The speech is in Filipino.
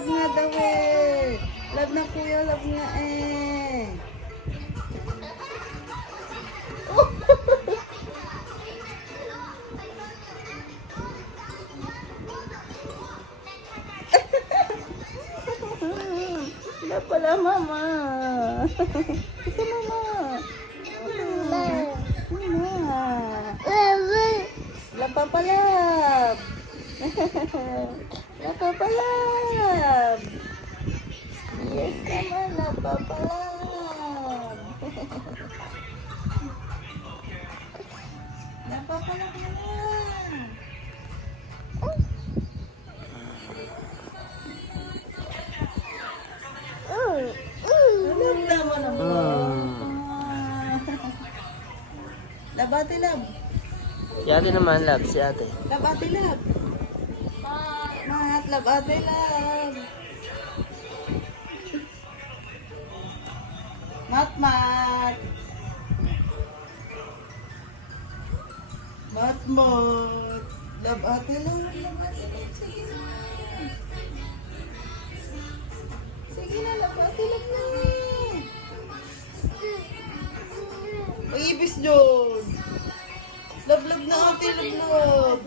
love nga daw eh. Love na kuya, love nga eh. Love pala mama. Ito mama. Lapapalab. Lapapalab. Yes naman, lapapalab. Lapapalab naman. Lab naman naman. Lab ate lab. Si ate naman, love. Si ate. Lab ate lab. Mat, lab ate lab. Mat, mat. Mat, mat. Lab ate lab. Lab ate lab. Sige na. Sige na, lab ate lab na. May ibis dyan. Lab, lab na ate, lab, lab.